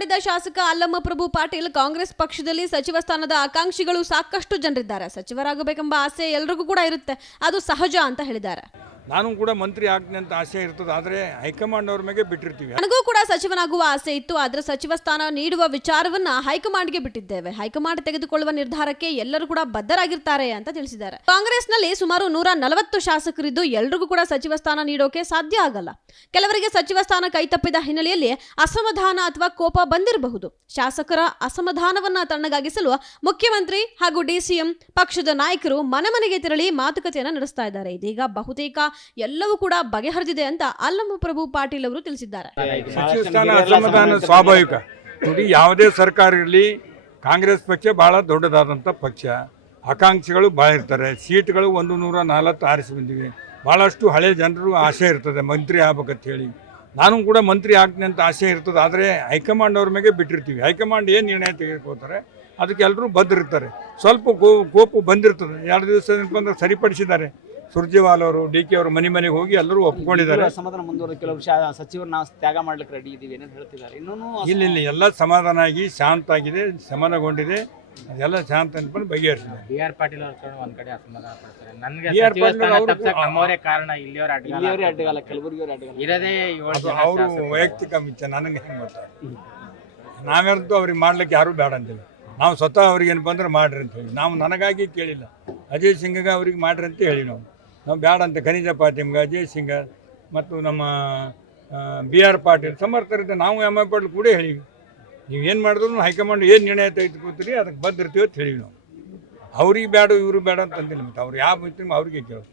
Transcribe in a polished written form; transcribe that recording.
ಮಾತನಾಡಿದ ಶಾಸಕ ಅಲ್ಲಮ್ಮ ಪ್ರಭು ಪಾಟೀಲ್, ಕಾಂಗ್ರೆಸ್ ಪಕ್ಷದಲ್ಲಿ ಸಚಿವ ಸ್ಥಾನದ ಆಕಾಂಕ್ಷಿಗಳು ಸಾಕಷ್ಟು ಜನರಿದ್ದಾರೆ. ಸಚಿವರಾಗಬೇಕೆಂಬ ಆಸೆ ಎಲ್ರಿಗೂ ಕೂಡ ಇರುತ್ತೆ, ಅದು ಸಹಜ ಅಂತ ಹೇಳಿದ್ದಾರೆ. ನಾನು ಕೂಡ ಮಂತ್ರಿ ಆಗ್ತೀನಿ ಅಂತ ಆಸೆ ಇರ್ತದೆ, ಆದರೆ ಹೈಕಮಾಂಡ್ ಅವ್ರ ಮೇಲೆ ಬಿಟ್ಟಿರ್ತೀವಿ. ನನಗೂ ಕೂಡ ಸಚಿವನಾಗುವ ಆಸೆ ಇತ್ತು, ಆದರೆ ಸಚಿವ ಸ್ಥಾನ ನೀಡುವ ವಿಚಾರವನ್ನ ಹೈಕಮಾಂಡ್ಗೆ ಬಿಟ್ಟಿದ್ದೇವೆ. ಹೈಕಮಾಂಡ್ ತೆಗೆದುಕೊಳ್ಳುವ ನಿರ್ಧಾರಕ್ಕೆ ಎಲ್ಲರೂ ಕೂಡ ಬದ್ಧರಾಗಿರ್ತಾರೆ ಅಂತ ತಿಳಿಸಿದ್ದಾರೆ. ಕಾಂಗ್ರೆಸ್ನಲ್ಲಿ ಸುಮಾರು 140 ಶಾಸಕರಿದ್ದು ಎಲ್ಲರಿಗೂ ಕೂಡ ಸಚಿವ ಸ್ಥಾನ ನೀಡೋಕೆ ಸಾಧ್ಯ ಆಗಲ್ಲ. ಕೆಲವರಿಗೆ ಸಚಿವ ಸ್ಥಾನ ಕೈತಪ್ಪಿದ ಹಿನ್ನೆಲೆಯಲ್ಲಿ ಅಸಮಾಧಾನ ಅಥವಾ ಕೋಪ ಬಂದಿರಬಹುದು. ಶಾಸಕರ ಅಸಮಾಧಾನವನ್ನ ತಣ್ಣಗಾಗಿಸಲು ಮುಖ್ಯಮಂತ್ರಿ ಹಾಗೂ ಡಿಸಿಎಂ ಪಕ್ಷದ ನಾಯಕರು ಮನೆ ಮನೆಗೆ ತೆರಳಿ ಮಾತುಕತೆಯನ್ನು ನಡೆಸ್ತಾ ಇದ್ದಾರೆ. ಇದೀಗ ಬಹುತೇಕ ಎಲ್ಲವೂ ಕೂಡ ಬಗೆಹರಿದಿದೆ ಅಂತ ಅಲ್ಲಮ್ಮ ಪ್ರಭು ಪಾಟೀಲ್ ಅವರು ತಿಳಿಸಿದ್ದಾರೆ. ಸಚಿವ ಸ್ಥಾನ ಅಸಮಾಧಾನ ಸ್ವಾಭಾವಿಕ. ನೋಡಿ, ಯಾವುದೇ ಸರ್ಕಾರ ಇರಲಿ, ಕಾಂಗ್ರೆಸ್ ಪಕ್ಷ ಬಹಳ ದೊಡ್ಡದಾದಂಥ ಪಕ್ಷ, ಆಕಾಂಕ್ಷಿಗಳು ಭಾಳ ಇರ್ತಾರೆ. ಸೀಟ್ಗಳು 140 ಆರಿಸಿ ಬಂದಿವೆ. ಭಾಳಷ್ಟು ಹಳೆ ಜನರು ಆಸೆ ಇರ್ತದೆ ಮಂತ್ರಿ ಆಗ್ಬೇಕಂತ ಹೇಳಿ. ನಾನು ಕೂಡ ಮಂತ್ರಿ ಆಗ್ತೀನಿ ಅಂತ ಆಸೆ ಇರ್ತದೆ, ಆದರೆ ಹೈಕಮಾಂಡ್ ಅವ್ರ ಮೇಲೆ ಬಿಟ್ಟಿರ್ತೀವಿ. ಹೈಕಮಾಂಡ್ ಏನು ನಿರ್ಣಯ ತೆಗೆದುಕೊಳ್ತಾರೆ ಅದಕ್ಕೆ ಎಲ್ಲರೂ ಬದ್ಧರಿರ್ತಾರೆ. ಸ್ವಲ್ಪ ಕೋಪು ಬಂದಿರ್ತದೆ. 2 ದಿವಸ ಬಂದು ಸರಿಪಡಿಸಿದ್ದಾರೆ. ಸುರ್ಜೇವಾಲ್ ಅವರು, ಡಿ ಕೆ ಅವರು ಮನೆಗೆ ಹೋಗಿ ಎಲ್ಲರೂ ಒಪ್ಕೊಂಡಿದ್ದಾರೆ. ಸಮಾಧಾನ ಮುಂದುವರೆದ ಕೆಲವರು ಸಚಿವರು ನಾವು ತ್ಯಾಗ ಮಾಡ್ಲಿಕ್ಕೆ ರೆಡಿ ಇದೀವಿ ಏನೇನು ಹೇಳ್ತಿದ್ದಾರೆ. ಇಲ್ಲ ಎಲ್ಲ ಸಮಾಧಾನ ಆಗಿ ಶಾಂತ ಆಗಿದೆ, ಸಮಾಧಾನಗೊಂಡಿದೆ. ಅದೆಲ್ಲ ಶಾಂತ ಅನ್ಕೊಂಡು ಬಗೆಹರಿಸಿದ್ದಾರೆ. BR ಪಾಟೀಲ್ ಅವರು ಒಂದ್ ಕಡೆ ಅಸಮಾಧಾನ ಪಡ್ತಾರೆ. ನನಗೆ ನಮ್ಮವರೇ ಕಾರಣ, ಇಲ್ಲಿಯವರ ಅಡ್ಡಗಾಲ, ಕಲಬುರಗಿ ಅಡ್ಡಗಾಲ ಇರೋದೇ ಅವರು ವೈಯಕ್ತಿಕ ಮಿಚ್ಚ, ನನಗೆ ಹೆಂಗೆ ಗೊತ್ತಾಗ. ನಾವ್ಯಾರ್ದು ಅವ್ರಿಗೆ ಮಾಡ್ಲಿಕ್ಕೆ ಯಾರೂ ಬೇಡ ಅಂತಿಲ್ಲ. ನಾವು ಸ್ವತಃ ಅವ್ರಿಗೆ ಏನಪ್ಪ ಅಂದ್ರೆ ಮಾಡ್ರಿ ಅಂತ ಹೇಳಿ, ನಾವು ನನಗಾಗಿ ಕೇಳಿಲ್ಲ. ಅಜಯ್ ಸಿಂಗ್ಗೆ ಅವ್ರಿಗೆ ಮಾಡ್ರಿ ಅಂತ ಹೇಳಿ ನಾವು ಬೇಡ ಅಂತ. ಖನಿಜ ಪಾಟೀಲ್, ಅಜಯ್ ಸಿಂಗ್ ಮತ್ತು ನಮ್ಮ BR ಪಾಟೀಲ್ ಸಮರ್ಥರಿದ್ದ ನಾವು ಎಮ್ಮಪಡ್ಲು ಕೂಡ ಹೇಳಿವಿ. ನೀವು ಏನು ಮಾಡಿದ್ರು ಹೈಕಮಾಂಡ್ ಏನು ನಿರ್ಣಯ ತೆಗೆದುಕೊತೀರಿ ಅದಕ್ಕೆ ಬದ್ದಿರ್ತೀವಿ ಅಂತ ಹೇಳಿವಿ ನಾವು. ಅವ್ರಿಗೆ ಬೇಡ ಇವ್ರಿಗೆ ಬೇಡ ಅಂತಂದಿಲ್ಲ. ಮತ್ತು ಅವ್ರು ಯಾವ ಅವ್ರಿಗೆ ಕೇಳೋದು.